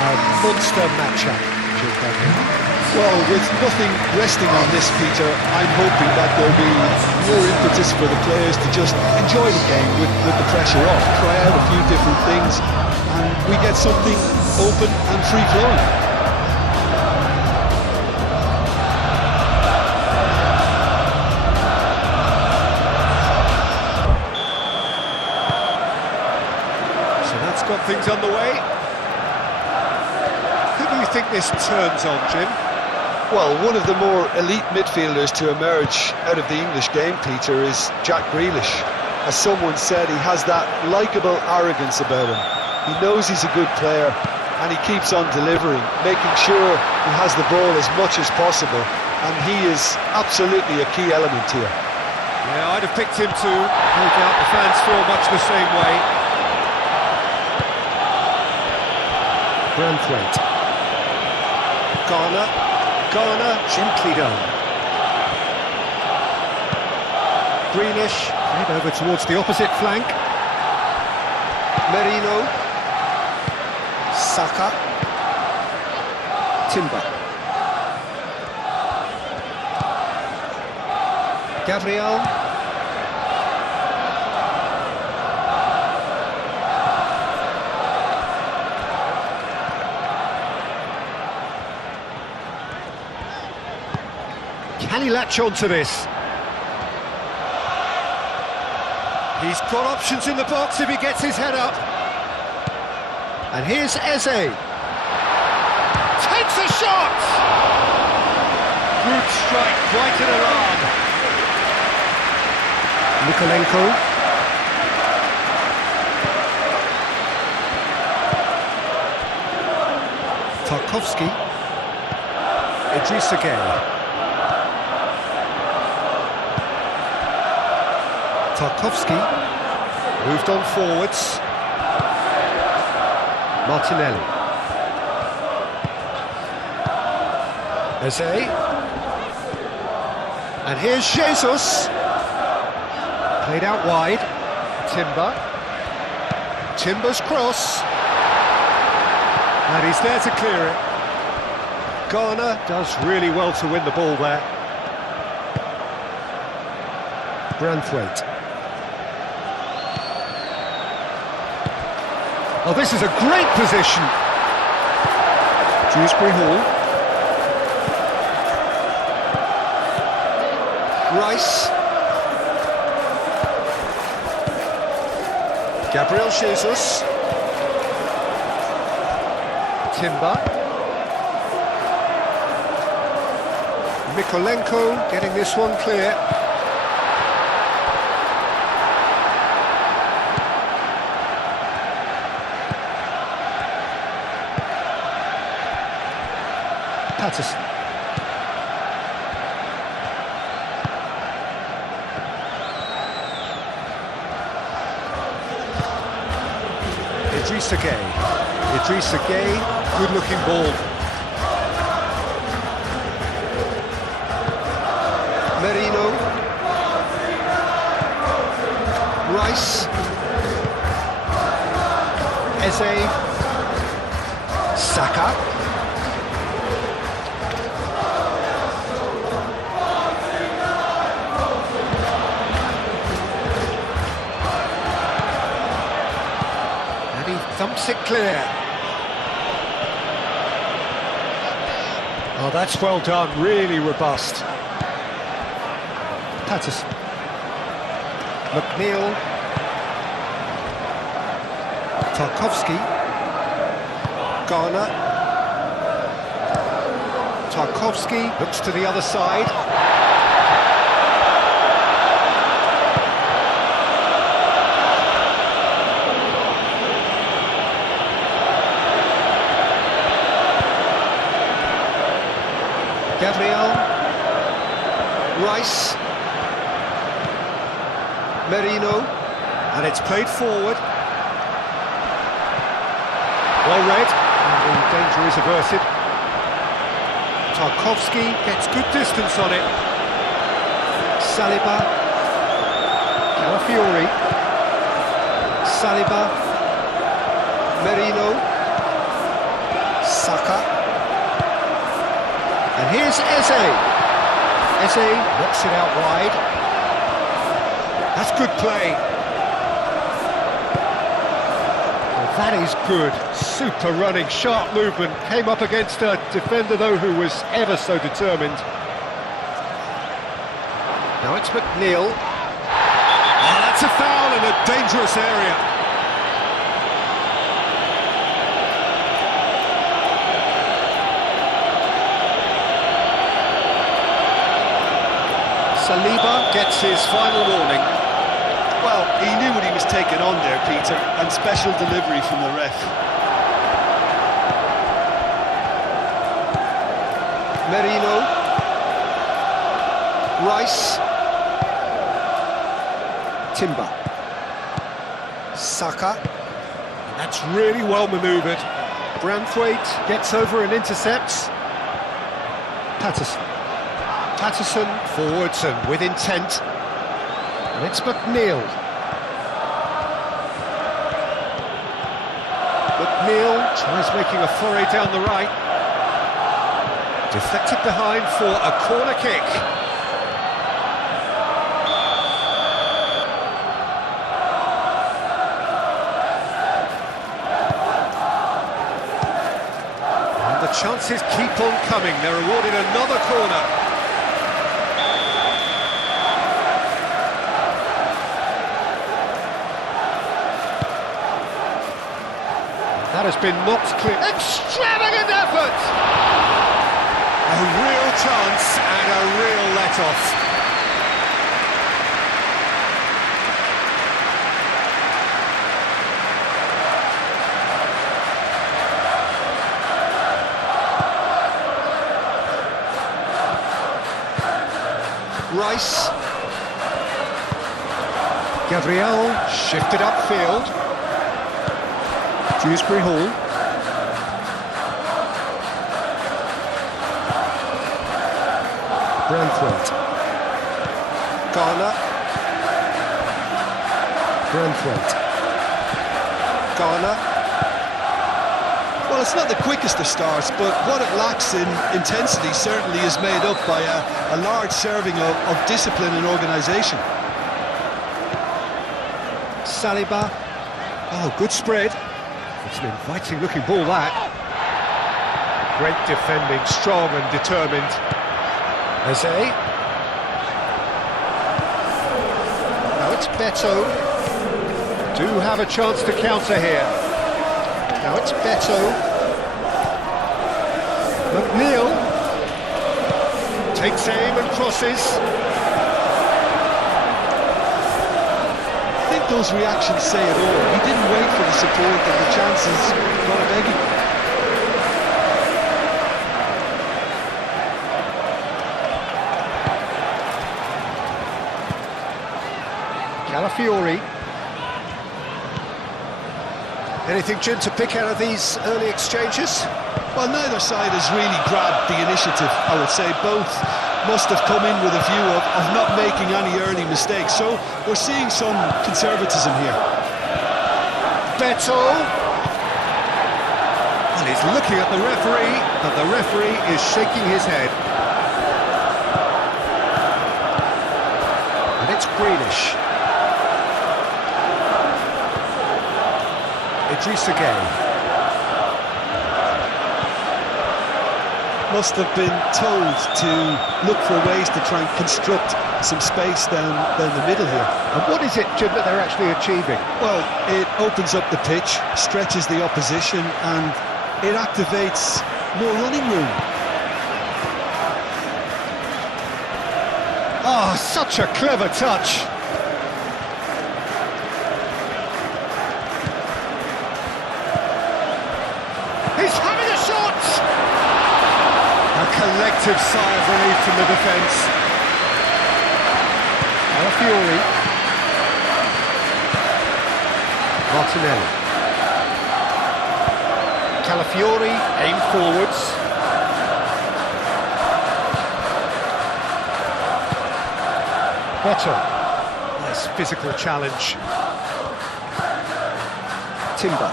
A monster matchup. Well, with nothing resting on this, Peter, I'm hoping that there'll be more impetus for the players to just enjoy the game with the pressure off, try out a few different things, and we get something open and free-flowing. So that's got things underway. Who do you think this turns on, Jim? Well, one of the more elite midfielders to emerge out of the English game, Peter, is Jack Grealish. As someone said, he has that likeable arrogance about him. He knows he's a good player, and he keeps on delivering, making sure he has the ball as much as possible, and he is absolutely a key element here. Yeah, I'd have picked him too. No doubt the fans feel much the same way. Branthwaite. Garner, gently done. Grealish, head over towards the opposite flank. Merino. Saka. Timber. Gabriel. Can he latch on to this? He's got options in the box if he gets his head up. And here's Eze. Takes a shot! Good strike, quite an alarm. Nikolenko. Tarkowski. Idrissa Gueye. Tarkowski moved on forwards. Martinelli. Eze. And here's Jesus. Played out wide. Timber's cross. And he's there to clear it. Garner does really well to win the ball there. Branthwaite. Oh, this is a great position. Dewsbury Hall. Rice. Gabriel Jesus. Timber. Mikolenko getting this one clear. Patterson. Idrissa Gueye, good looking ball. Merino. Rice. Eze. Saka. Thumps it clear. Oh, that's well done, really robust. Patterson. McNeil. Tarkowski. Garner. Tarkowski looks to the other side. Gabriel, Rice, Merino, and it's played forward. Well read, and the danger is averted. Tarkowski gets good distance on it. Saliba, Calafiori, Saliba, Merino, Saka. And here's Eze. Eze knocks it out wide. That's good play. Well, that is good. Super running, sharp movement. Came up against a defender, though, who was ever so determined. Now it's McNeil. Oh, that's a foul in a dangerous area. Saliba gets his final warning. Well, he knew what he was taking on there, Peter, and special delivery from the ref. Merino. Rice. Timber. Saka. And that's really well manoeuvred. Branthwaite gets over and intercepts. Patterson. Patterson forwards and with intent. And it's McNeil. McNeil tries making a foray down the right. Deflected behind for a corner kick. And the chances keep on coming. They're awarded another corner. That has been knocked clear. Extravagant effort! A real chance and a real let-off. Rice. Gabriel shifted upfield. Dewsbury Hall. Branthwaite. Garner. Branthwaite. Garner. Well, it's not the quickest of starts, but what it lacks in intensity certainly is made up by a large serving of discipline and organisation. Saliba. Oh, good spread. It's an inviting looking ball, that. Great defending, strong and determined. Eze. Now it's Beto. Do have a chance to counter here. Now it's Beto. McNeil. Takes aim and crosses. I think those reactions say it all. He didn't wait for the support and the chances got a begging. Calafiori. Anything, Jim, to pick out of these early exchanges? Well, neither side has really grabbed the initiative, I would say. Both must have come in with a view of not making any early mistakes. So we're seeing some conservatism here. Beto. And he's looking at the referee, but the referee is shaking his head. And it's Grealish. Idrissa Gueye. Must have been told to look for ways to try and construct some space down the middle here. And what is it, Jim, that they're actually achieving? Well, it opens up the pitch, stretches the opposition, and it activates more running room. Oh, such a clever touch. He's having a shot! A collective sigh of relief from the defence. Calafiori. Martinelli. Calafiori, aim forwards. Beto. Nice physical challenge. Timber.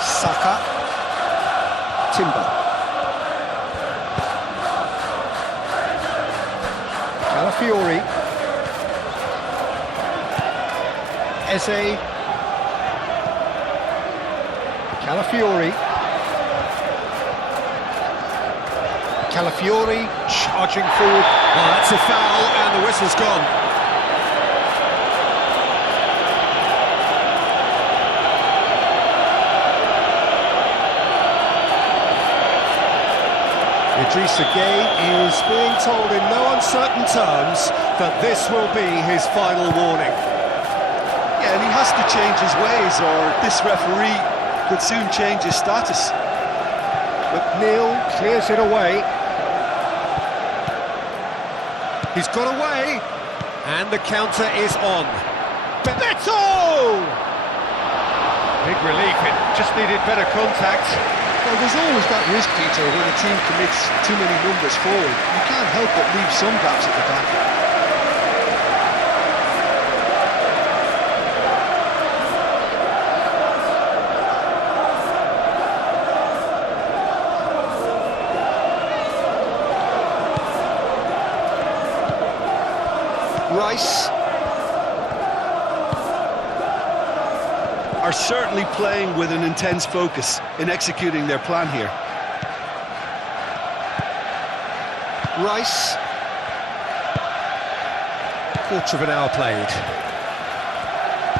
Saka. Timber. Calafiori. Eze. Calafiori. Calafiori charging forward. Oh, that's a foul, and the whistle's gone. Idrissa Gueye is being told in no uncertain terms that this will be his final warning. Yeah, and he has to change his ways, or this referee could soon change his status. McNeil clears it away. He's got away, and the counter is on. Bebeto! Big relief, it just needed better contact. Well, there's always that risk, Peter, when a team commits too many numbers forward. You can't help but leave some gaps at the back. Rice are certainly playing with an intense focus in executing their plan here. Rice. Quarter of an hour played.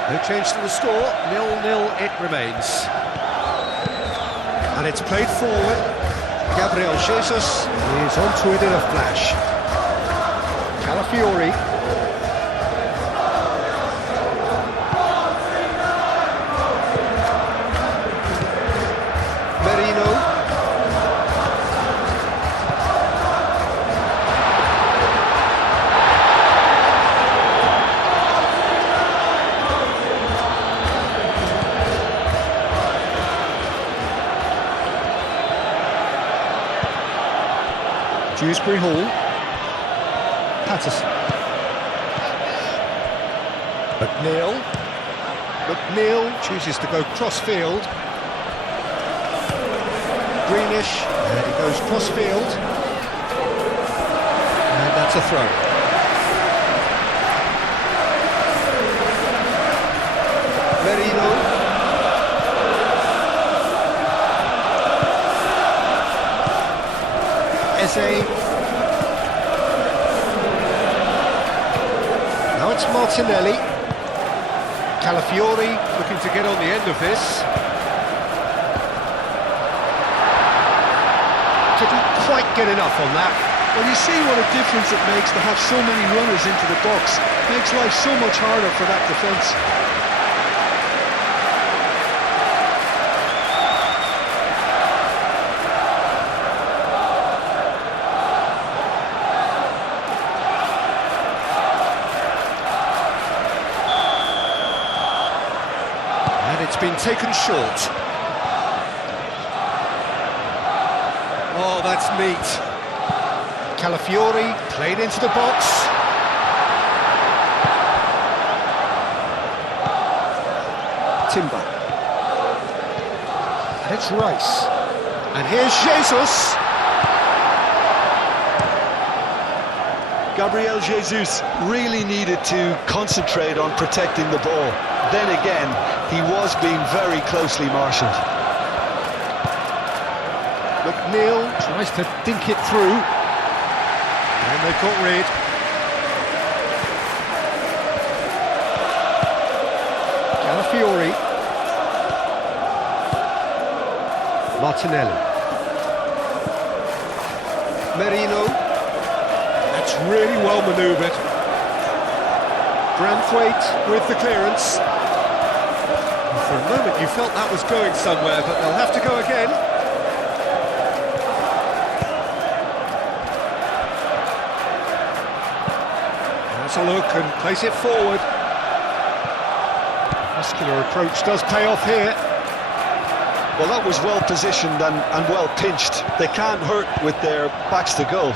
No change to the score, 0-0 it remains. And it's played forward. Gabriel Jesus is onto it in a flash. Calafiori. Dewsbury Hall. Patterson. McNeil chooses to go cross-field. Greenish, and he goes cross-field. And that's a throw. Merino. Eze. Now it's Martinelli. Calafiori looking to get on the end of this. Didn't quite get enough on that. Well, you see what a difference it makes to have so many runners into the box. Makes life so much harder for that defence. It's been taken short. Oh, that's neat. Calafiori played into the box. Timber. And it's Rice. And here's Jesus. Gabriel Jesus really needed to concentrate on protecting the ball. Then again, he was being very closely marshalled. McNeil tries to dink it through. And they've got rid. Calafiori. Martinelli. Merino. That's really well manoeuvred. Branthwaite with the clearance. For a moment you felt that was going somewhere, but they'll have to go again. Has a look and plays it forward. Muscular approach does pay off here. Well, that was well positioned and well pinched. They can't hurt with their backs to goal.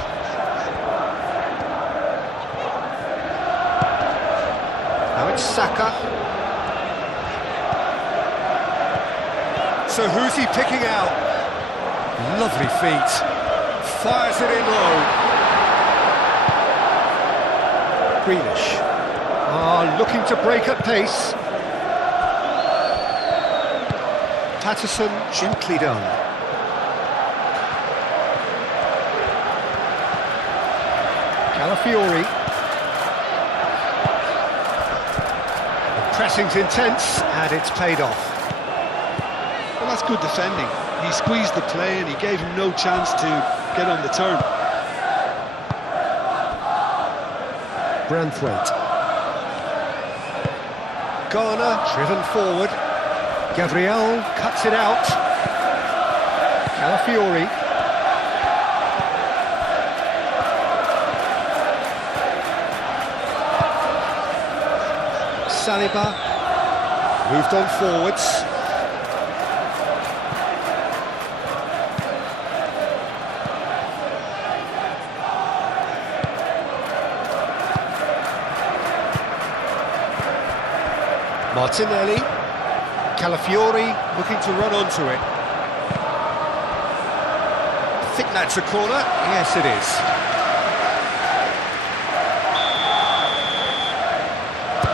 Now it's Saka. So who's he picking out? Lovely feet. Fires it in low. Grealish. Looking to break at pace. Patterson, gently done. Calafiori. The pressing's intense, and it's paid off. Well, that's good defending. He squeezed the play and he gave him no chance to get on the turn. Branthwaite. Garner, driven forward. Gabriel cuts it out. Calafiori. Saliba. Moved on forwards. Martinelli, Calafiori looking to run onto it. I think that's a corner. Yes, it is.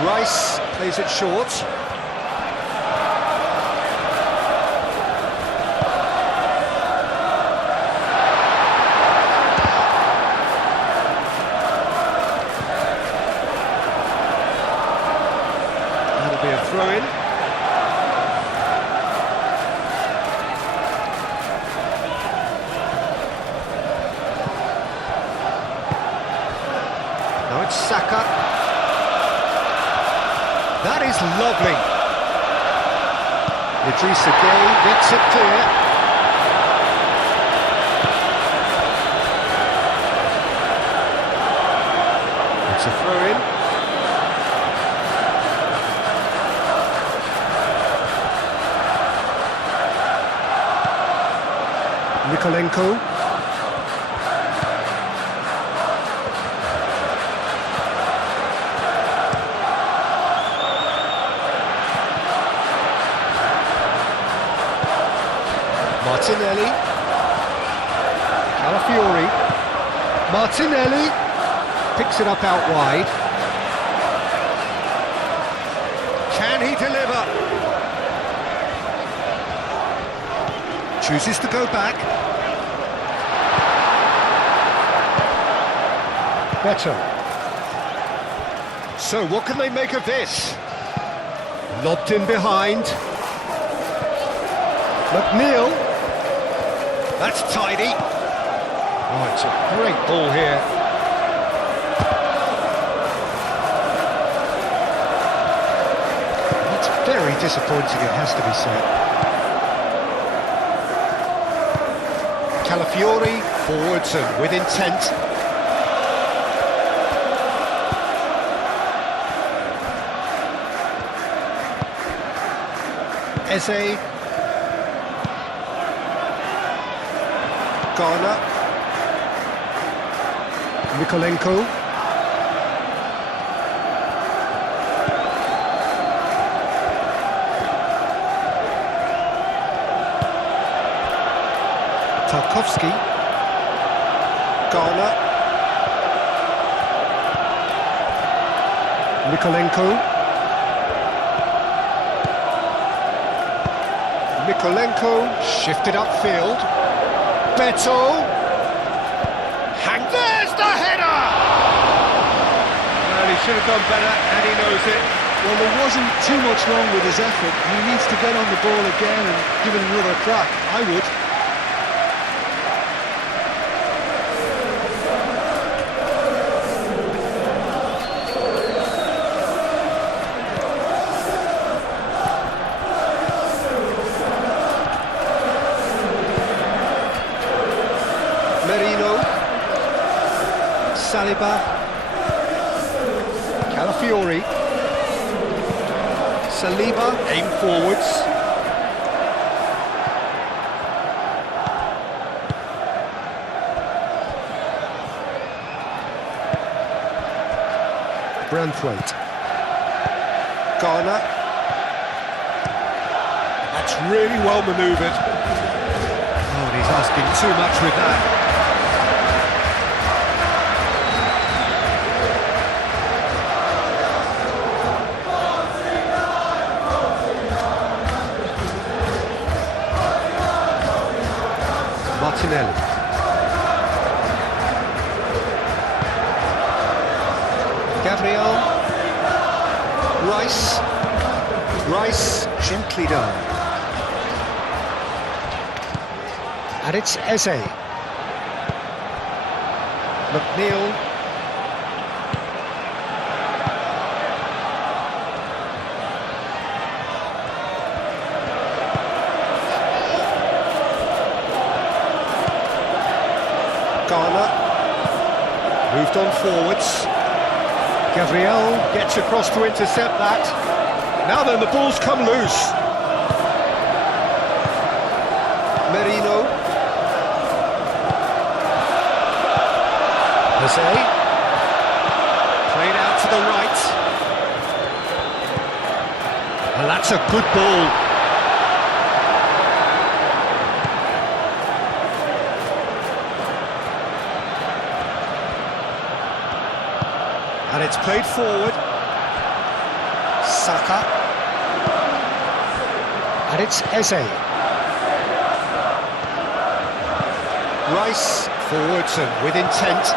Rice plays it short. That'll be a throw-in. Now it's Saka. That is lovely. Idrissa Gueye gets it clear. It's a throw-in. Nikolenko. Martinelli. Calafiori. Martinelli picks it up out wide. Can he deliver? Chooses to go back. Better. So what can they make of this? Lobbed in behind. McNeil. That's tidy. Oh, it's a great ball here. It's very disappointing, it has to be said. Calafiori, forwards and with intent. Eze. Garner. Nikolenko. Tarkowski. Garner. Nikolenko. Nikolenko shifted upfield. Beto. There's the header! Well, he should have done better, and he knows it. Well, there wasn't too much wrong with his effort. He needs to get on the ball again and give it another crack. I would. Saliba, Calafiori, Saliba, aim forwards. Branthwaite, Garner. That's really well manoeuvred. Oh, and he He's asking too much with that. Martinelli. Gabriel. Rice. Rice gently done. And it's Eze. McNeil. Garner. Moved on forwards. Gabriel gets across to intercept that. Now then, the ball's come loose. Merino. Jose. Played out to the right. And that's a good ball. And it's played forward. Saka. And it's Eze. Rice forwards and with intent.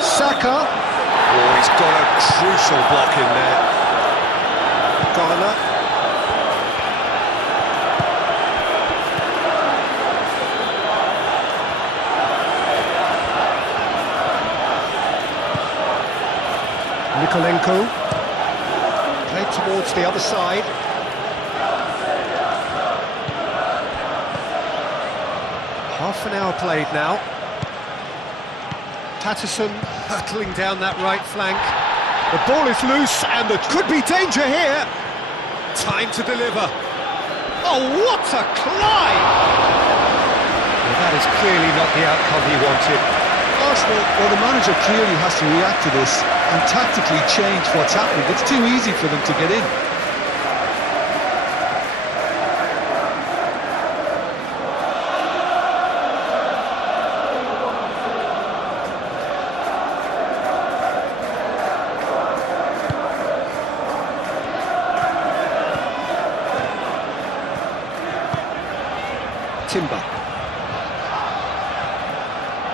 Saka. Oh, he's got a crucial block in there. Garner. Nikolenko. Played towards the other side. Half an hour played now. Patterson hurtling down that right flank. The ball is loose and there could be danger here. Time to deliver. Oh, what a climb! Well, that is clearly not the outcome he wanted. Arsenal, well, the manager clearly has to react to this and tactically change what's happening. It's too easy for them to get in. Timber.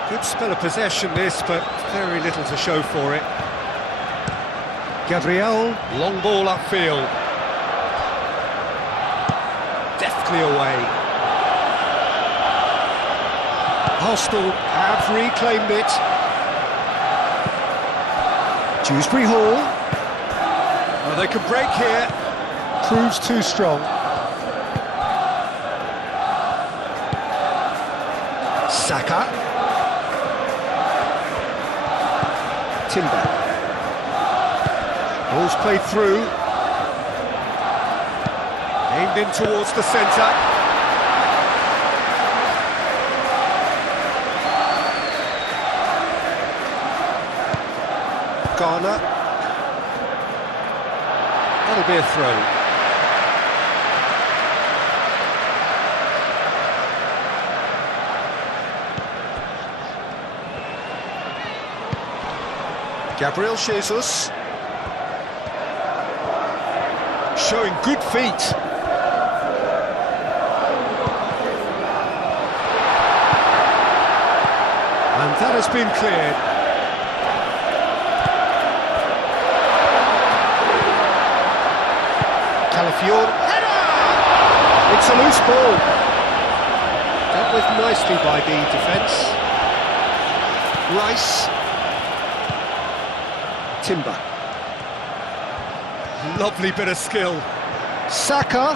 Good spell of possession this, but very little to show for it. Gabriel, long ball upfield. Deftly away. Arsenal have reclaimed it. Dewsbury Hall. Well, they can break here. Proves too strong. Saka. Timber. Ball's played through. Aimed in towards the centre. Garner. That'll be a throw. Gabriel Jesus. Showing good feet. And that has been cleared. Calafiore. Header! It's a loose ball. Dealt with nicely by the defence. Rice. Timber. Lovely bit of skill. Saka.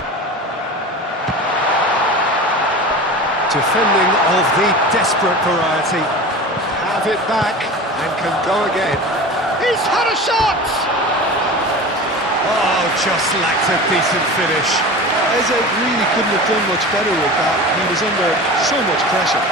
Defending of the desperate variety. Have it back and can go again. He's had a shot! Oh, just lacked a decent finish. Eze really couldn't have done much better with that. He was under so much pressure.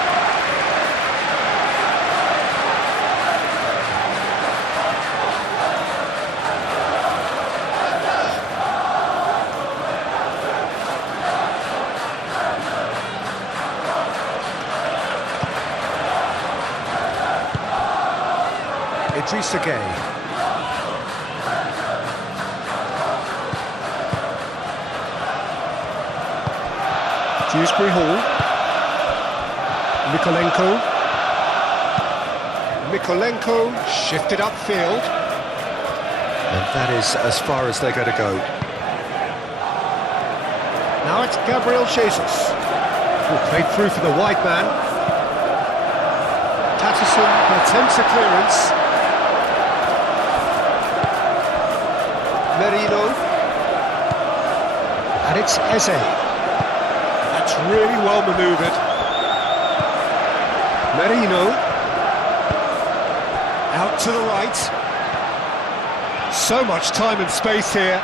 Idrissa Gueye. Dewsbury Hall. Mikolenko shifted upfield. And that is as far as they're going to go. Now it's Gabriel Jesus. Played through for the wide man. Patterson attempts a clearance. Merino. And it's Eze. That's really well manoeuvred. Merino. Out to the right. So much time and space here.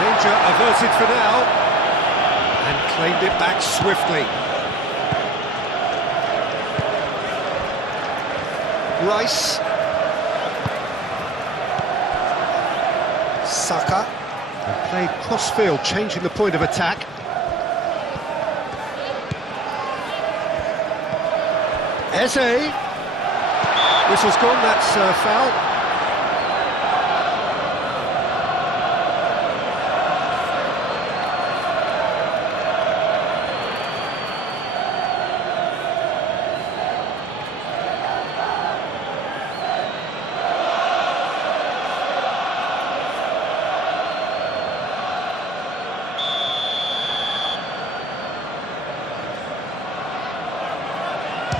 Danger averted for now. And claimed it back swiftly. Rice. Saka. And played cross-field, changing the point of attack. Eze. Whistle's gone, that's a foul.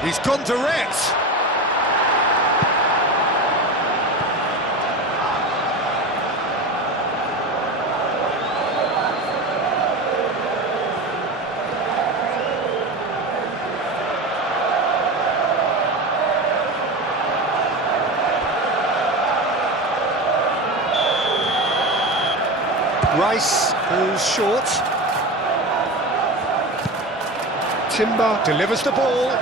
He's gone direct. Rice falls short. Timber delivers the ball.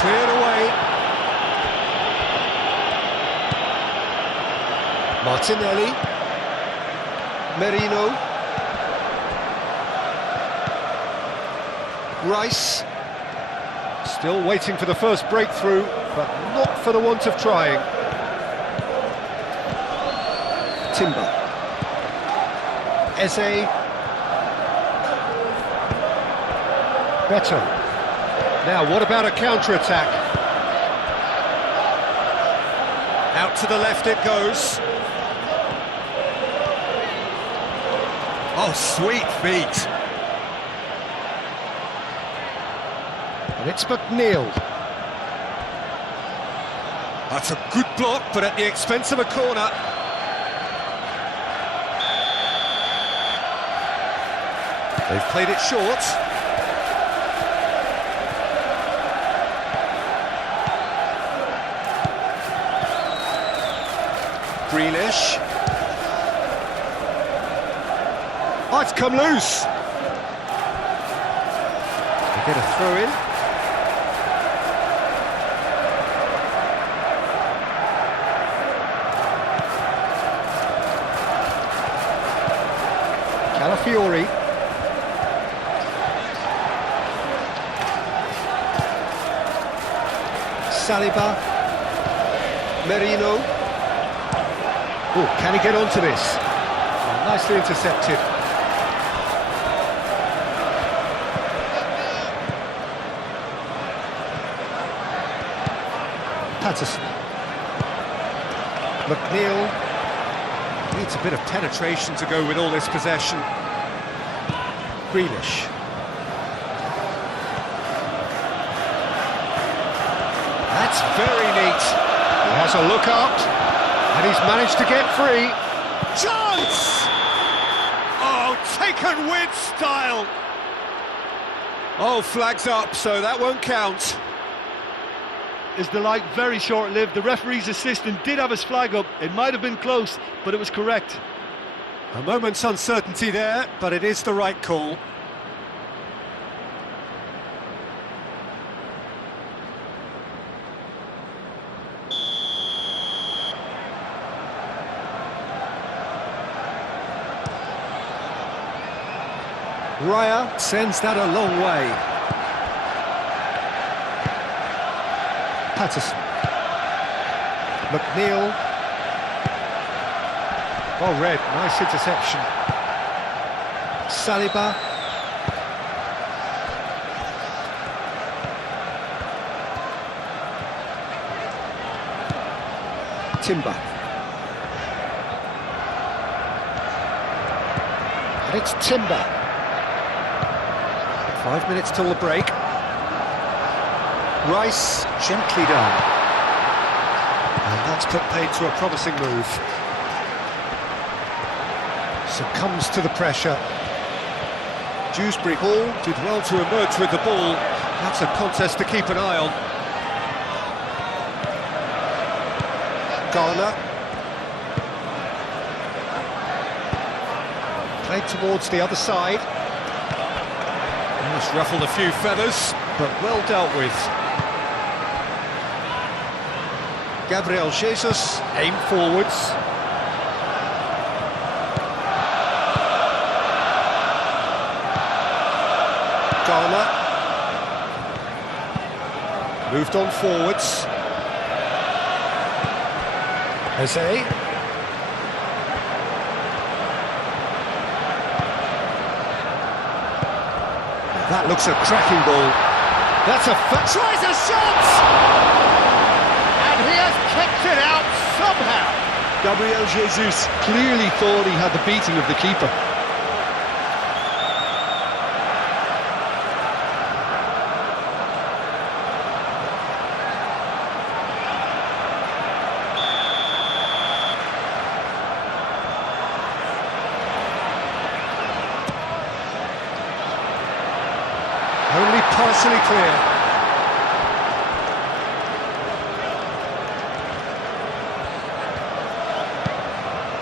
Cleared away. Martinelli. Merino. Rice. Still waiting for the first breakthrough, but not for the want of trying. Timber. Eze. Beto. Now, what about a counter-attack? Out to the left it goes. Oh, sweet feet. And it's McNeil. That's a good block, but at the expense of a corner. They've played it short. Grealish. Oh, it's come loose. They get a throw in. Calafiori. Saliba. Merino. Oh, can he get onto this? Oh, nicely intercepted. Patterson. McNeil needs a bit of penetration to go with all this possession. Grealish. That's very neat. He has a look up. And he's managed to get free. Chance! Oh, taken with style. Oh, flags up, so that won't count. His delight very short-lived. The referee's assistant did have his flag up. It might have been close, but it was correct. A moment's uncertainty there, but it is the right call. Raya sends that a long way. Patterson. McNeil. Well read, nice interception. Saliba. Timber. And it's Timber. 5 minutes till the break. Rice gently down. And that's put paid to a promising move. Succumbs to the pressure. Dewsbury Hall did well to emerge with the ball. That's a contest to keep an eye on. Garner. Played towards the other side. Almost ruffled a few feathers, but well dealt with. Gabriel Jesus aimed forwards. Garner. Moved on forwards. Jose. That looks a cracking ball. That's a tries a shot! And he has kicked it out somehow. Gabriel Jesus clearly thought he had the beating of the keeper. Only partially clear.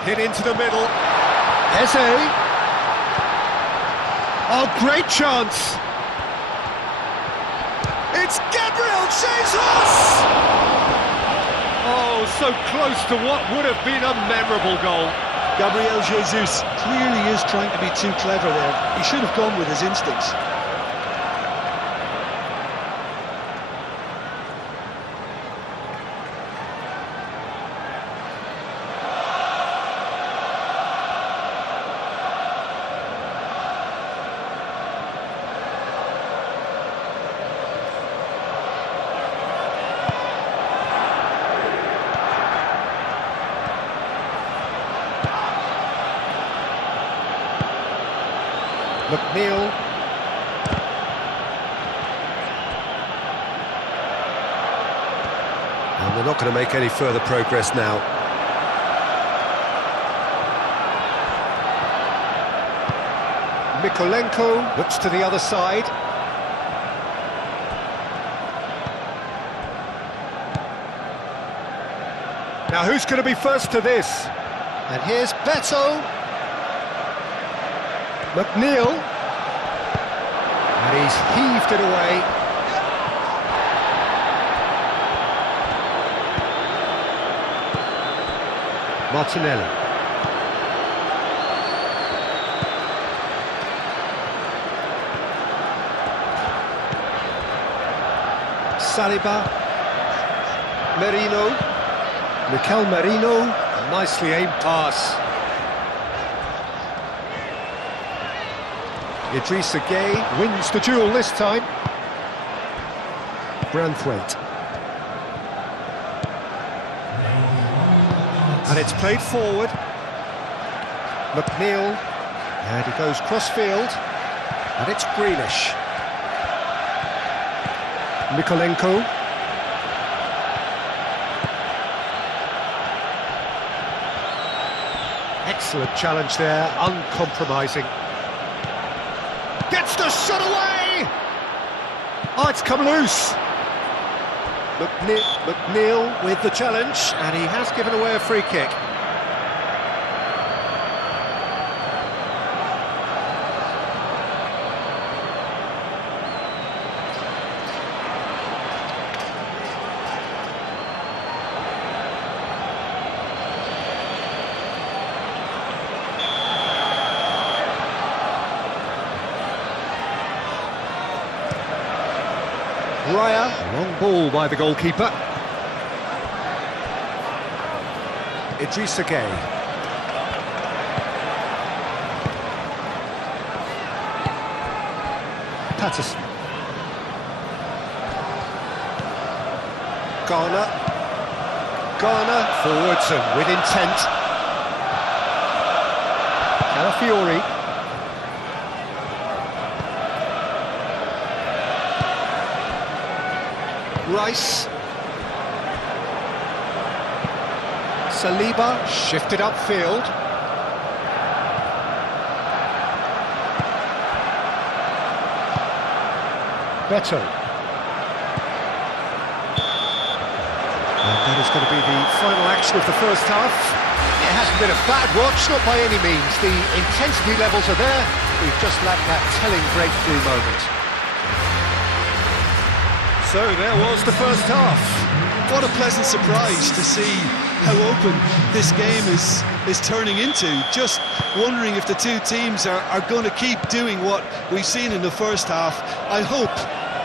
Hit into the middle. Eze. Oh, great chance. It's Gabriel Jesus! Oh, so close to what would have been a memorable goal. Gabriel Jesus clearly is trying to be too clever there. He should have gone with his instincts. McNeil. And they're not going to make any further progress now. Mykolenko looks to the other side. Now who's going to be first to this? And here's Beto. McNeil, and he's heaved it away. Martinelli. Saliba. Merino. Mikel Merino, a nicely aimed pass. Idrissa Gueye wins the duel this time. Branthwaite. And it's played forward. McNeil. And he goes cross-field. And it's Grealish. Mykolenko. Excellent challenge there, uncompromising. Gets the shot away! Oh, it's come loose. McNeil with the challenge, and he has given away a free kick. Raya, long ball by the goalkeeper. Idrissa Gueye. Patterson. Garner forwards and with intent. Calafiori. Rice. Saliba shifted upfield. Beto. And that is going to be the final action of the first half. It hasn't been a bad watch, not by any means. The intensity levels are there. We've just lacked that telling breakthrough moment. So there was the first half. What a pleasant surprise to see how open this game is turning into. Just wondering if the two teams are going to keep doing what we've seen in the first half. I hope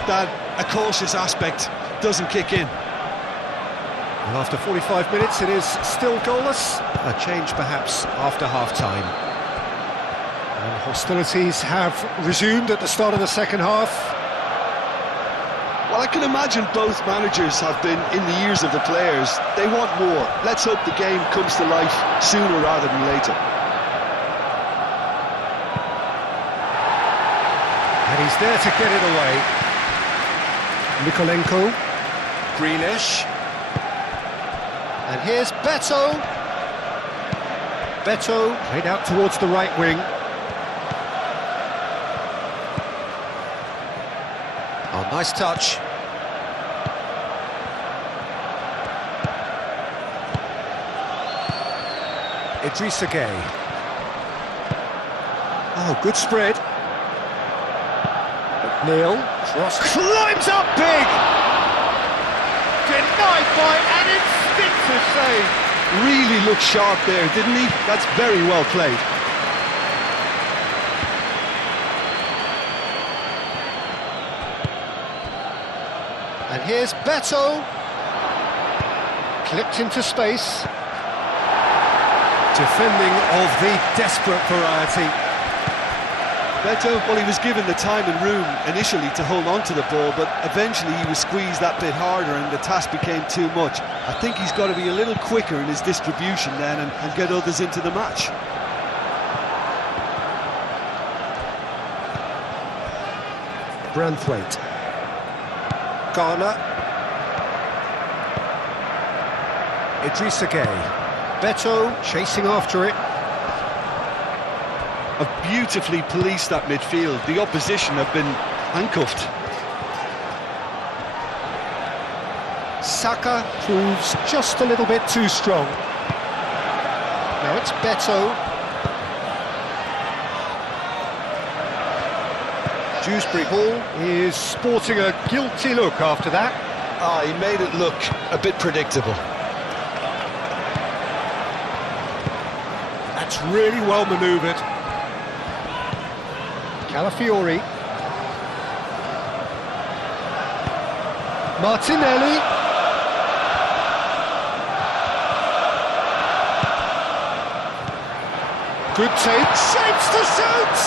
that a cautious aspect doesn't kick in. And after 45 minutes it is still goalless. A change perhaps after half-time. And hostilities have resumed at the start of the second half. Well, I can imagine both managers have been in the ears of the players. They want more. Let's hope the game comes to life sooner rather than later. And he's there to get it away. Mykolenko. Grealish. And here's Beto. Beto played out towards the right wing. Oh, nice touch. Idrissa Gueye. Oh, good spread. McNeil. Cross. Climbs up big! Denied by an instinctive save. Really looked sharp there, didn't he? That's very well played. And here's Beto. Clipped into space. Defending of the desperate variety. Beto, well, he was given the time and room initially to hold on to the ball, but eventually he was squeezed that bit harder and the task became too much. I think he's got to be a little quicker in his distribution then and get others into the match. Branthwaite. Garner. Idrissa Gueye. Beto chasing after it. Have beautifully policed that midfield. The opposition have been handcuffed. Saka proves just a little bit too strong. Now it's Beto. Dewsbury Hall is sporting a guilty look after that. He made it look a bit predictable. That's really well manoeuvred. Calafiori. Martinelli. Good take. Shapes to shoot!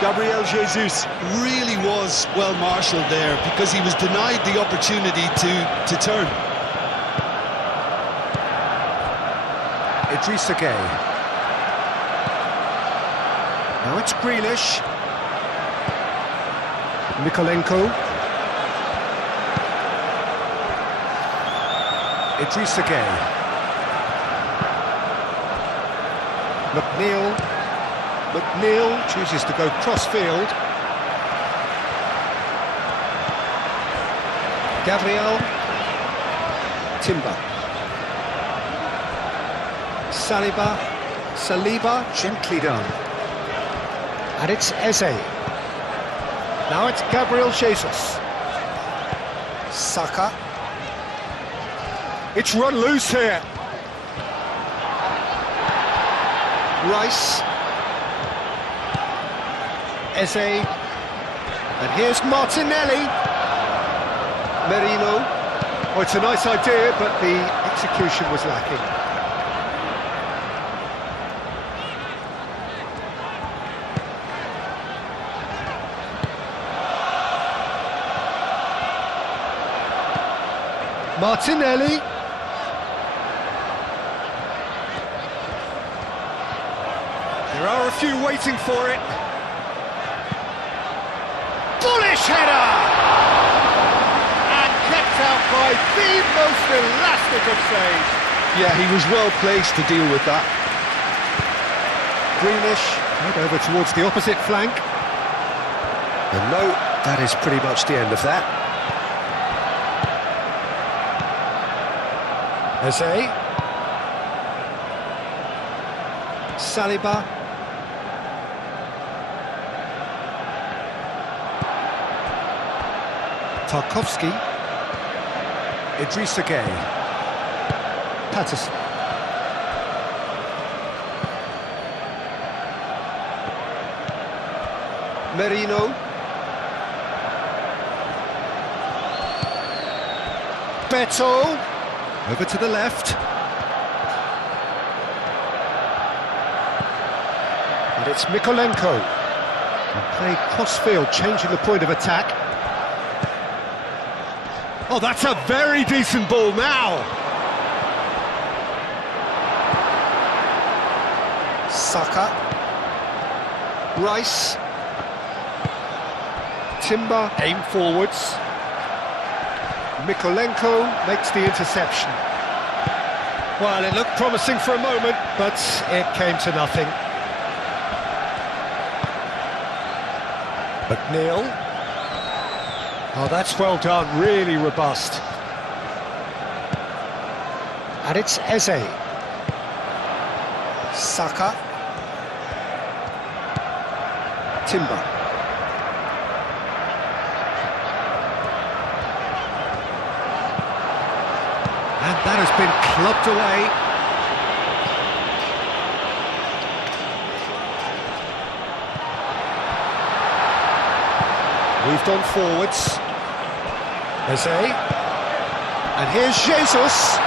Gabriel Jesus really was well marshalled there because he was denied the opportunity to turn. Idrissa Gueye. Now it's Grealish. Mykolenko. Idrissa Gueye. McNeil chooses to go cross-field. Gabriel. Timber. Saliba, gently done. And it's Eze. Now it's Gabriel Jesus. Saka. It's run loose here. Rice. Eze. And here's Martinelli. Merino. Oh, it's a nice idea, but the Execution was lacking. Martinelli. There are a few waiting for it. Bullish header! And kept out by the most elastic of saves. Yeah, he was well placed to deal with that. Greenish, right over towards the opposite flank. And no, that is pretty much the end of that. Eze. Saliba. Tarkowski. Idrissa Gueye. Patterson. Merino. Beto. Over to the left. And it's Mikolenko. And play cross-field, changing the point of attack. Oh, that's a very decent ball now. Saka. Rice. Timber, aim forwards. Mikolenko makes the interception. Well, it looked promising for a moment, but it came to nothing. McNeil. Oh, that's well done, really robust. And it's Eze. Saka. Timber. And that has been clubbed away. Moved on forwards. Eze. And here's Jesus.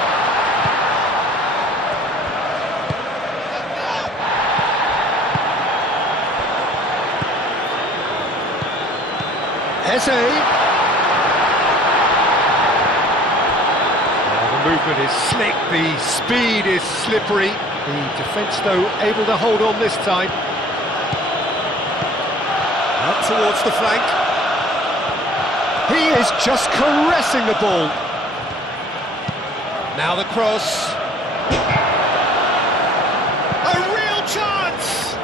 Eze. Movement is slick, the speed is slippery. The defence, though, able to hold on this time. Up towards the flank. He is just caressing the ball. Now the cross. A real chance!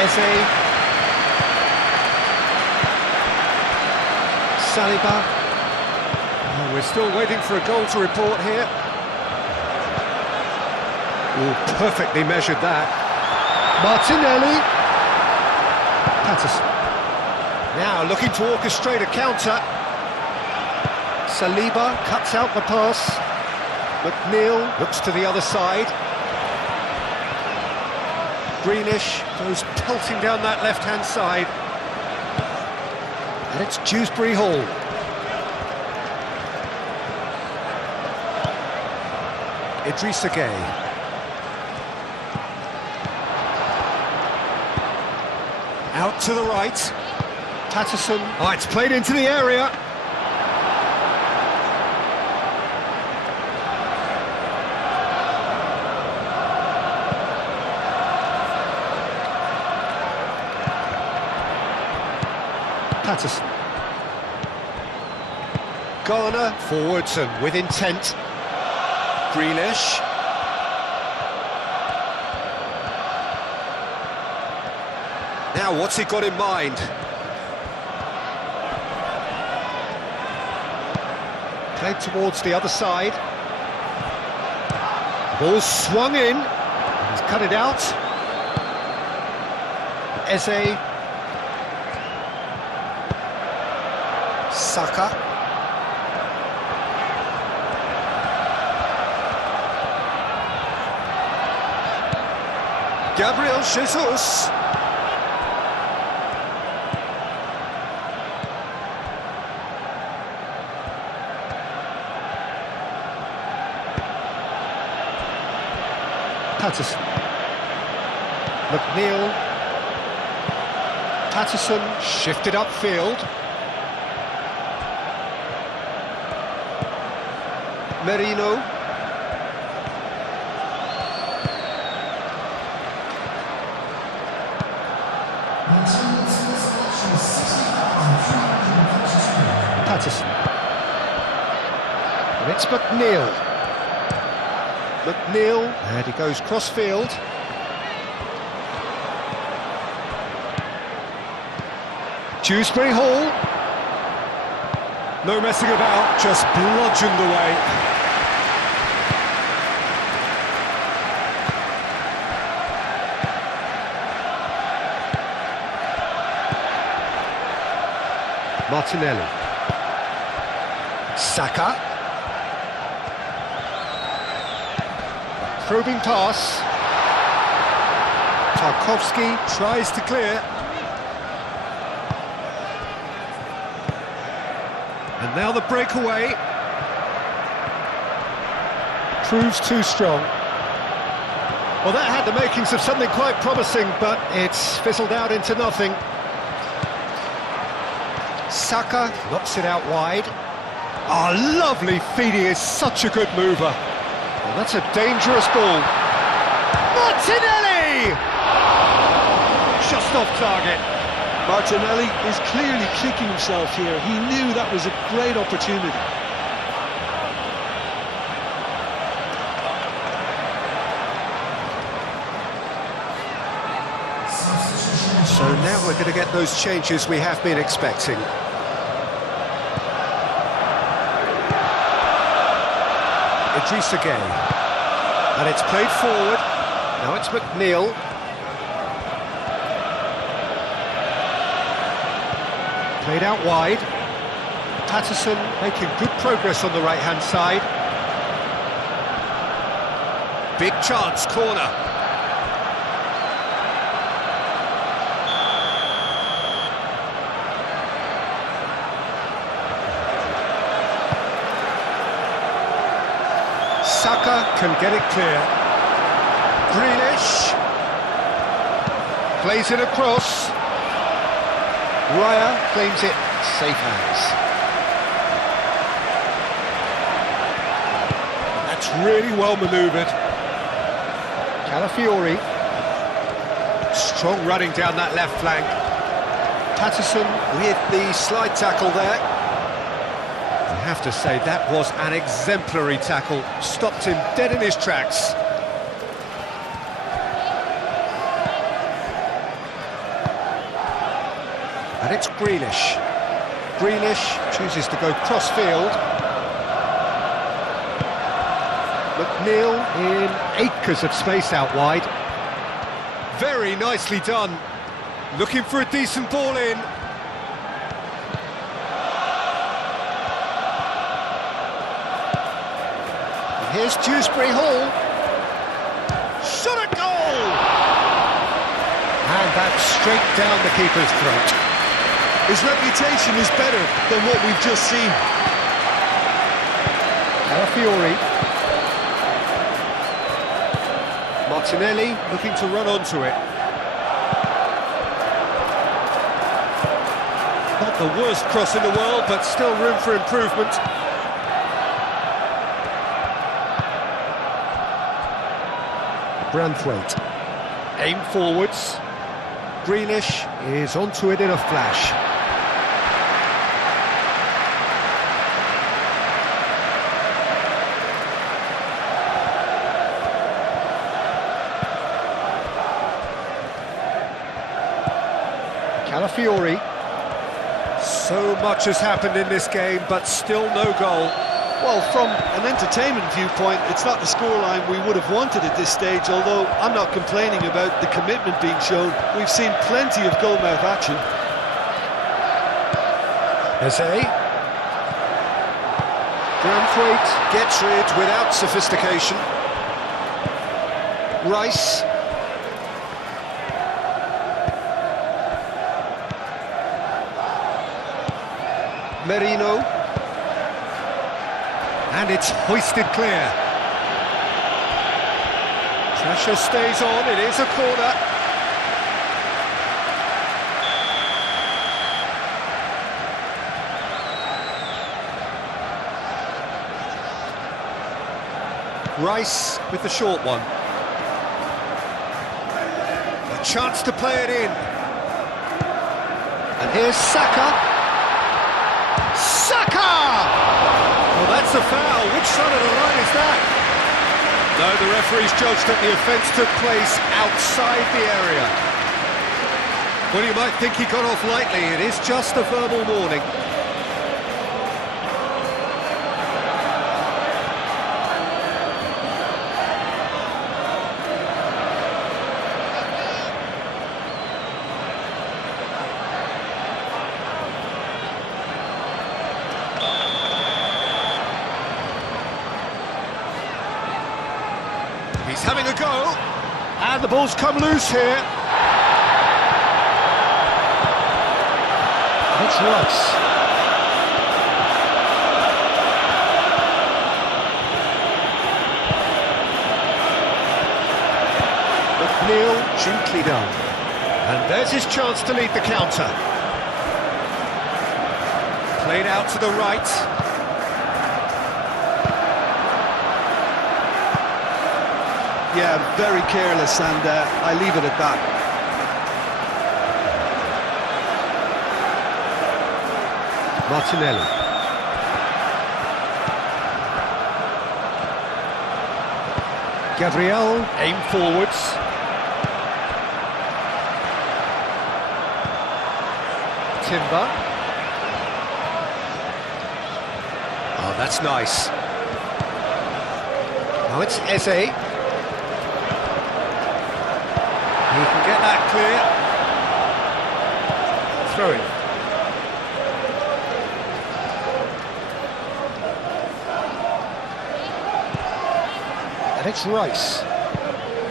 Eze. Saliba. Oh, we're still waiting for a goal to report here. Oh, perfectly measured that. Martinelli. Patterson. Now looking to orchestrate a counter. Saliba cuts out the pass. McNeil looks to the other side. Greenish goes pelting down that left-hand side. And it's Dewsbury Hall. Idrissa Gueye. Out to the right. Patterson. Oh, it's played into the area. Patterson. Garner forwards and with intent. Grealish. Now what's he got in mind? Played towards the other side. Ball swung in. He's cut it out. Eze. Saka. Gabriel Jesus. Patterson. McNeil. Patterson shifted upfield. Merino. Patterson. And it's McNeil. McNeil, and he goes cross-field. Dewsbury Hall. No messing about, just bludgeoned away. Martinelli. Saka. Probing pass. Tarkowski tries to clear. And now the breakaway. Proves too strong. Well, that had the makings of something quite promising, but it's fizzled out into nothing. Saka knocks it out wide. Oh, lovely feed, he is such a good mover. Well, that's a dangerous ball. Martinelli! Just off target. Martinelli is clearly kicking himself here. He knew that was a great opportunity. So now we're going to get those changes we have been expecting. Idrissa Gueye. And it's played forward. Now it's McNeil. Played out wide. Patterson making good progress on the right-hand side. Big chance, corner. Saka can get it clear. Grealish plays it across. Raya claims it, safe hands. That's really well manoeuvred. Calafiori. Strong running down that left flank. Patterson with the slide tackle there. I have to say, that was an exemplary tackle. Stopped him dead in his tracks. And it's Grealish. Grealish chooses to go cross-field. McNeil in acres of space out wide. Very nicely done. Looking for a decent ball in. And here's Dewsbury Hall. Shot at goal! And that's straight down the keeper's throat. His reputation is better than what we've just seen. Calafiori. Martinelli looking to run onto it. Not the worst cross in the world, but still room for improvement. Branthwaite. Aim forwards. Grealish is onto it in a flash. Calafiori. So much has happened in this game, but still no goal. Well, from an entertainment viewpoint, it's not the scoreline we would have wanted at this stage, although I'm not complaining about the commitment being shown. We've seen plenty of goalmouth action. Eze. Branthwaite gets rid without sophistication. Rice. Merino. And it's hoisted clear. Pressure stays on, it is a corner. Rice with the short one. A chance to play it in. And here's Saka. Saka! Well, that's a foul. Which side of the line is that? No, the referee's judged that the offence took place outside the area. Well, you might think he got off lightly. It is just a verbal warning. He's having a go, and the ball's come loose here. It's Rice. McNeil, gently done. And there's his chance to lead the counter. Played out to the right. Yeah, very careless, and I leave it at that. Martinelli. Gabriel, aim forwards. Timber. Oh, that's nice. Now it's Eze. He can get that clear. Throw in. And it's Rice.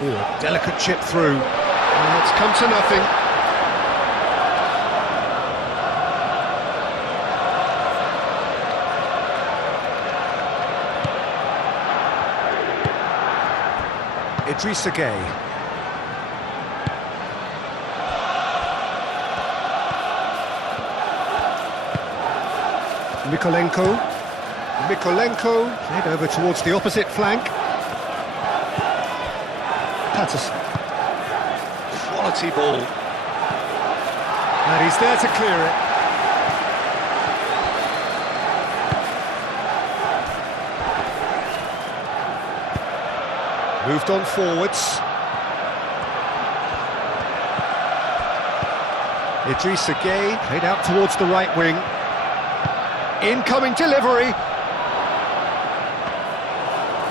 Ooh, a delicate chip through. And it's come to nothing. Idrissa Gueye. Mikolenko, played over towards the opposite flank. Patterson. Quality ball. And he's there to clear it. Moved on forwards. Idrissa Gueye, played out towards the right wing. Incoming delivery.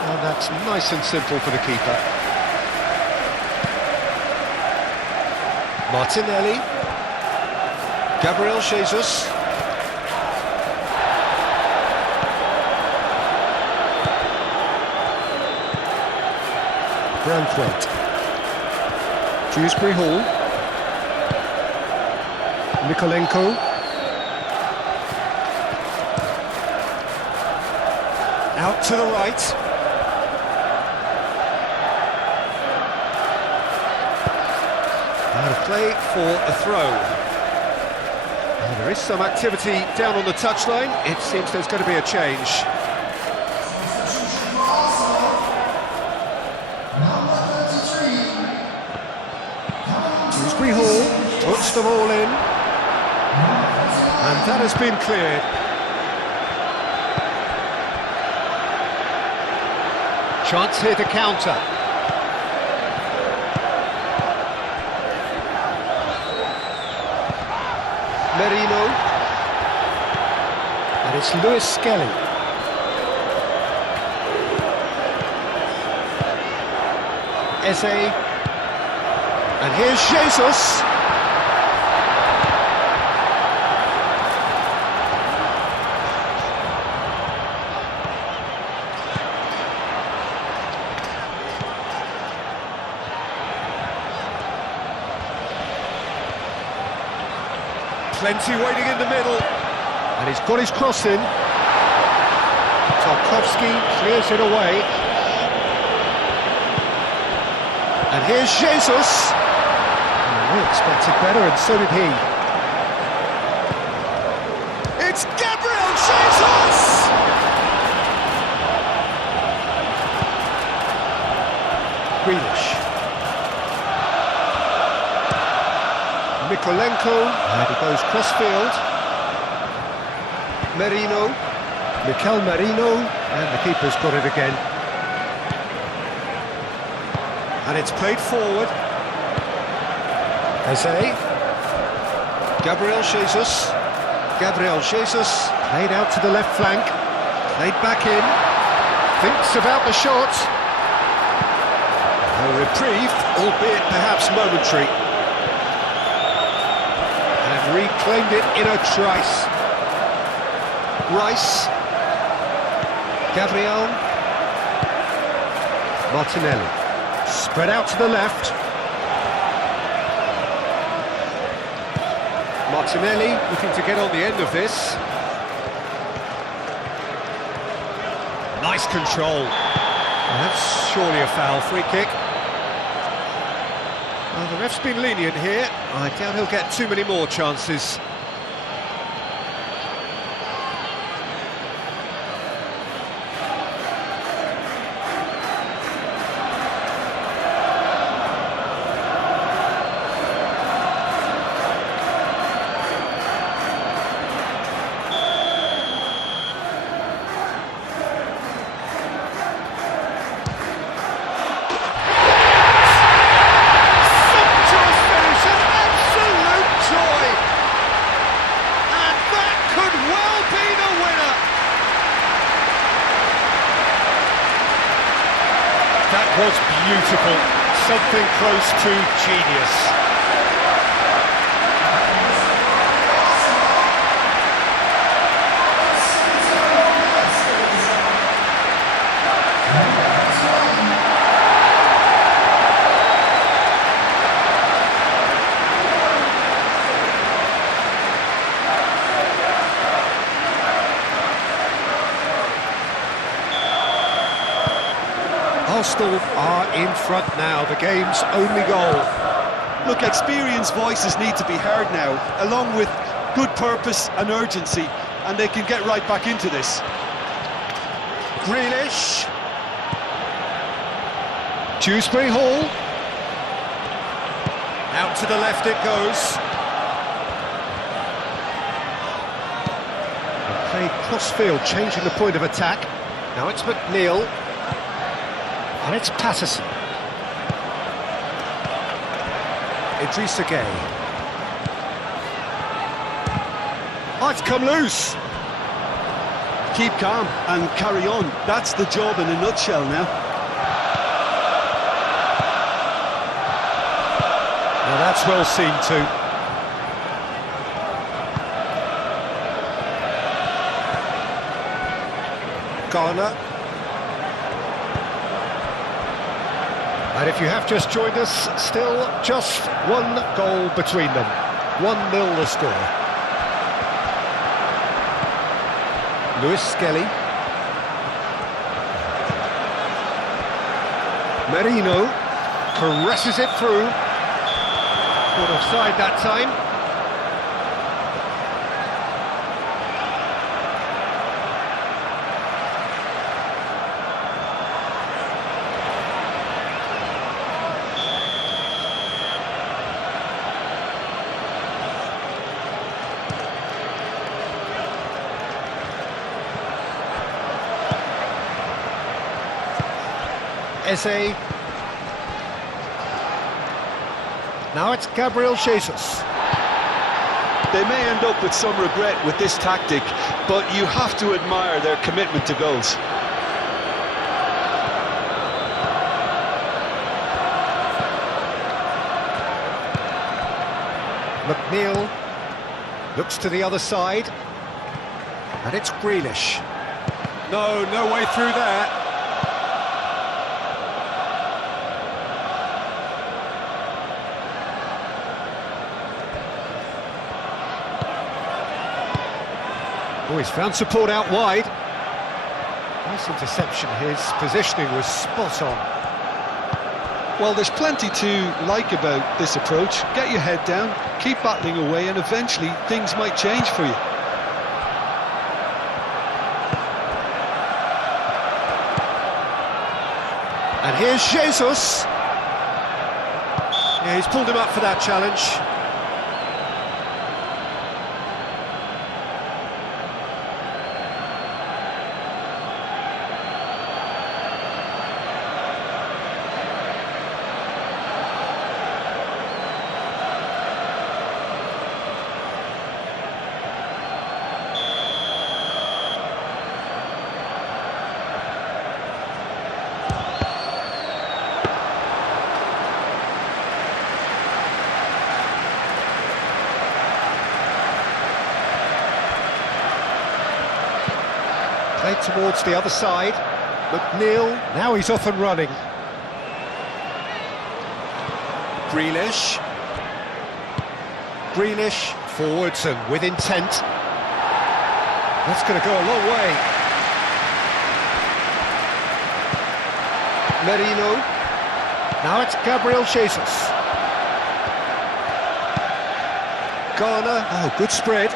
And that's nice and simple for the keeper. Martinelli. Gabriel Jesus. Branthwaite. Dewsbury Hall. Mikolenko. Out to the right. Out of play for a throw. Well, there is some activity down on the touchline. It seems there's going to be a change. Dewsbury Hall puts the ball in. And that has been cleared. Chance here to counter. Merino. And it's Lewis Skelly. Eze. And here's Jesus. Plenty waiting in the middle, and he's got his cross in. Tarkowski clears it away. And here's Jesus. We expected better, and so did he. It's Gabriel Jesus! Grealish. Mikolenko, and he goes cross-field. Merino. Mikel Merino, and the keeper's got it again. And it's played forward. Eze. Gabriel Jesus. Gabriel Jesus played out to the left flank. Played back in. Thinks about the shot. A reprieve, albeit perhaps momentary. And reclaimed it in a trice. Rice. Gabriel. Martinelli. Spread out to the left. Martinelli looking to get on the end of this. Nice control. That's surely a foul. Free kick. Well, the ref's been lenient here. I doubt he'll get too many more chances. That was beautiful, something close to genius. Arsenal are in front now, the game's only goal. Look, experienced voices need to be heard now, along with good purpose and urgency, and they can get right back into this. Grealish. Dewsbury Hall. Out to the left it goes. Played cross-field, changing the point of attack. Now it's McNeil. And it's Patterson. Idrissa Gueye. Oh, it's come loose. Keep calm and carry on. That's the job in a nutshell now. Now that's well seen too. Garner. And if you have just joined us, still just one goal between them. 1-0 the score. Lewis Skelly. Merino caresses it through. Caught offside that time. Eze. Now it's Gabriel Jesus. They may end up with some regret with this tactic, but you have to admire their commitment to goals. McNeil looks to the other side, and it's Grealish. No way through there. Oh, he's found support out wide. Nice interception, his positioning was spot on. Well, there's plenty to like about this approach. Get your head down, keep battling away, and eventually things might change for you. And here's Jesus. Yeah, he's pulled him up for that challenge. Played towards the other side. McNeil, now he's off and running. Grealish. Grealish, forwards and with intent. That's going to go a long way. Merino. Now it's Gabriel Jesus. Garner, oh, good spread.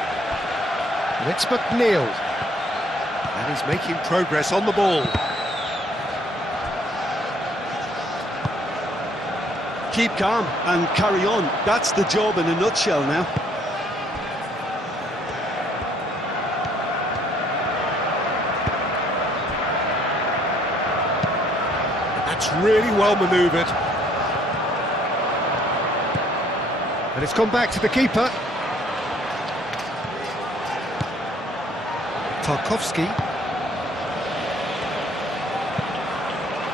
And it's McNeil. And he's making progress on the ball. Keep calm and carry on. That's the job in a nutshell now. That's really well manoeuvred. And it's gone back to the keeper. Tarkowski.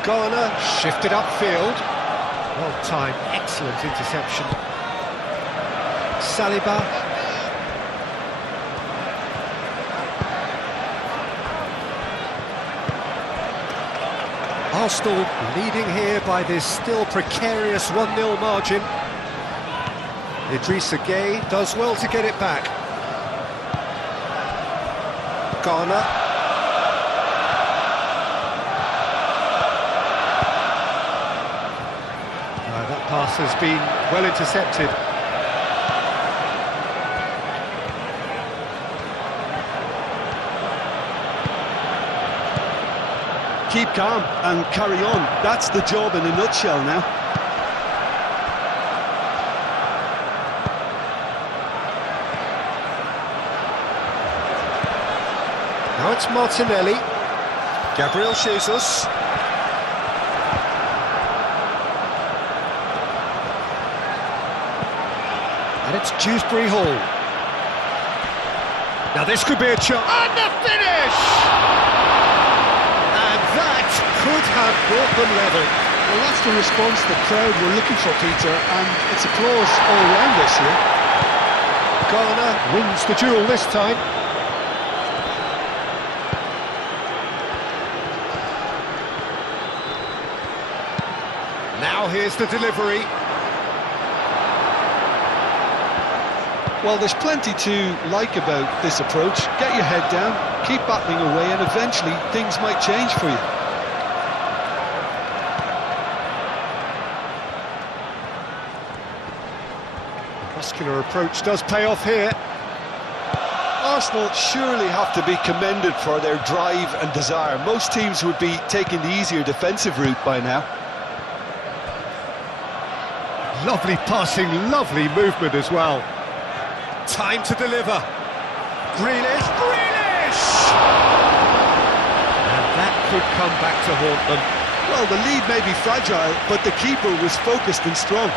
Garner shifted upfield. Well timed, excellent interception. Saliba. Arsenal leading here by this still precarious 1-0 margin. Idrissa Gueye does well to get it back. Garner. That pass has been well intercepted. Keep calm and carry on. That's the job in a nutshell now. Now it's Martinelli. Gabriel Jesus. And it's Dewsbury Hall. Now this could be a chance. And the finish! And that could have brought them level. Well, that's the response the crowd were looking for, Peter, and it's applause all around us here. Garner wins the duel this time. Now here's the delivery. Well, there's plenty to like about this approach. Get your head down, keep battling away, and eventually things might change for you. Muscular approach does pay off here. Arsenal surely have to be commended for their drive and desire. Most teams would be taking the easier defensive route by now. Lovely passing, lovely movement as well. Time to deliver. Grealish, Grealish! And that could come back to haunt them. Well, the lead may be fragile, but the keeper was focused and strong.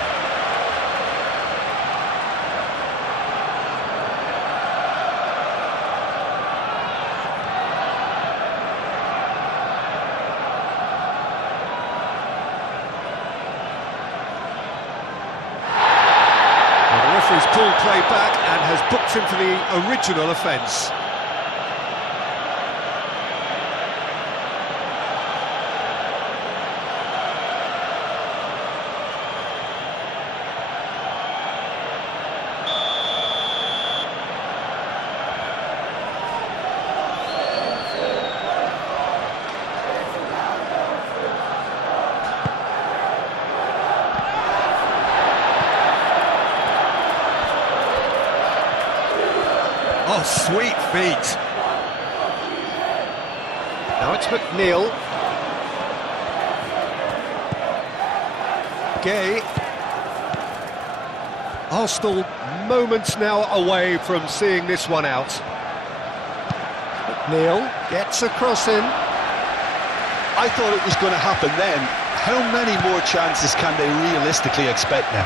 He's pulled play back and has booked him for the original offence. Oh, sweet feet. Now it's McNeil. Gay. Arsenal moments now away from seeing this one out. McNeil gets a cross in. I thought it was going to happen then. How many more chances can they realistically expect now?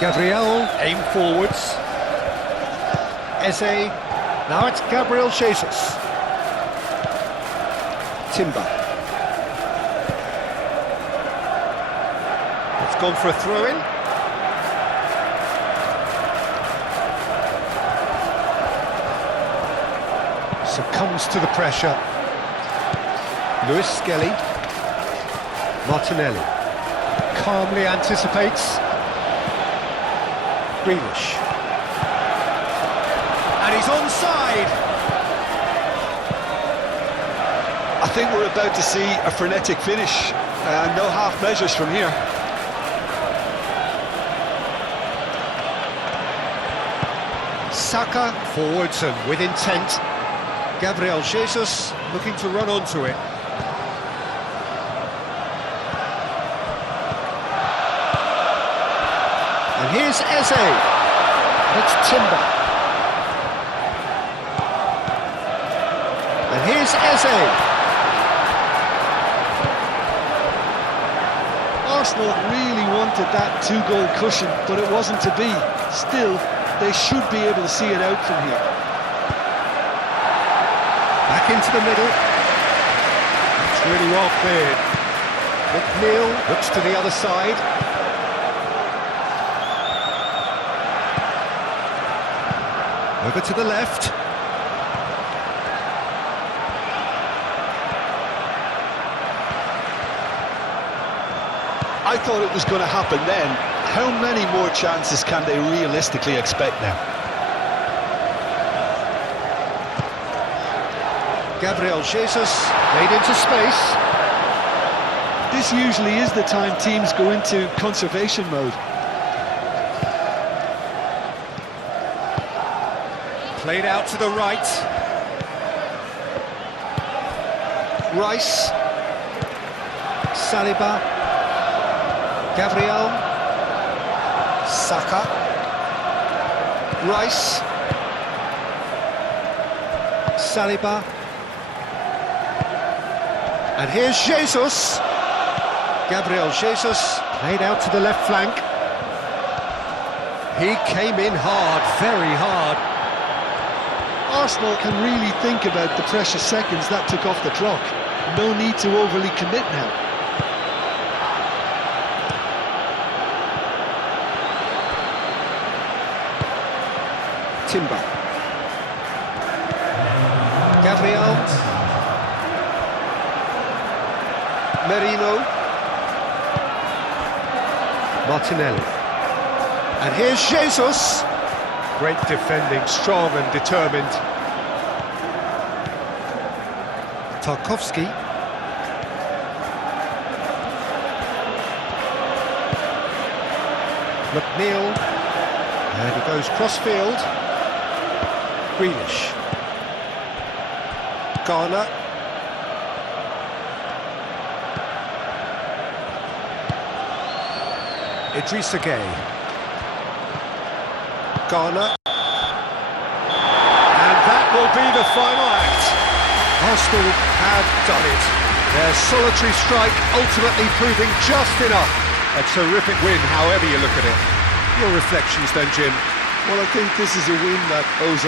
Gabriel, aim forwards. Eze. Now it's Gabriel Jesus. Timber. It's gone for a throw-in. Succumbs to the pressure. Lewis Skelly. Martinelli. Calmly anticipates. Grealish. And he's onside. I think we're about to see a frenetic finish. No half measures from here. Saka forwards and with intent. Gabriel Jesus looking to run onto it. And here's Eze. It's Timber. And here's Eze. Arsenal really wanted that two-goal cushion, but it wasn't to be. Still, they should be able to see it out from here. Back into the middle. It's really well cleared. McNeil looks to the other side. Over to the left. I thought it was going to happen then. How many more chances can they realistically expect now? Gabriel Jesus made into space. This usually is the time teams go into conservation mode. Played out to the right. Rice. Saliba. Gabriel. Saka. Rice. Saliba. And here's Jesus. Gabriel Jesus played out to the left flank. He came in hard, very hard. Arsenal can really think about the precious seconds that took off the clock. No need to overly commit now. Timber. Gabriel. Merino. Martinelli. And here's Jesus. Great defending, strong and determined. Tarkowski. McNeil. And he goes cross-field. Grealish. Garner. Idrissa Gueye. Garner. And that will be the final act. Arsenal have done it. Their solitary strike ultimately proving just enough. A terrific win, however you look at it. Your reflections then, Jim? Well, I think this is a win that owes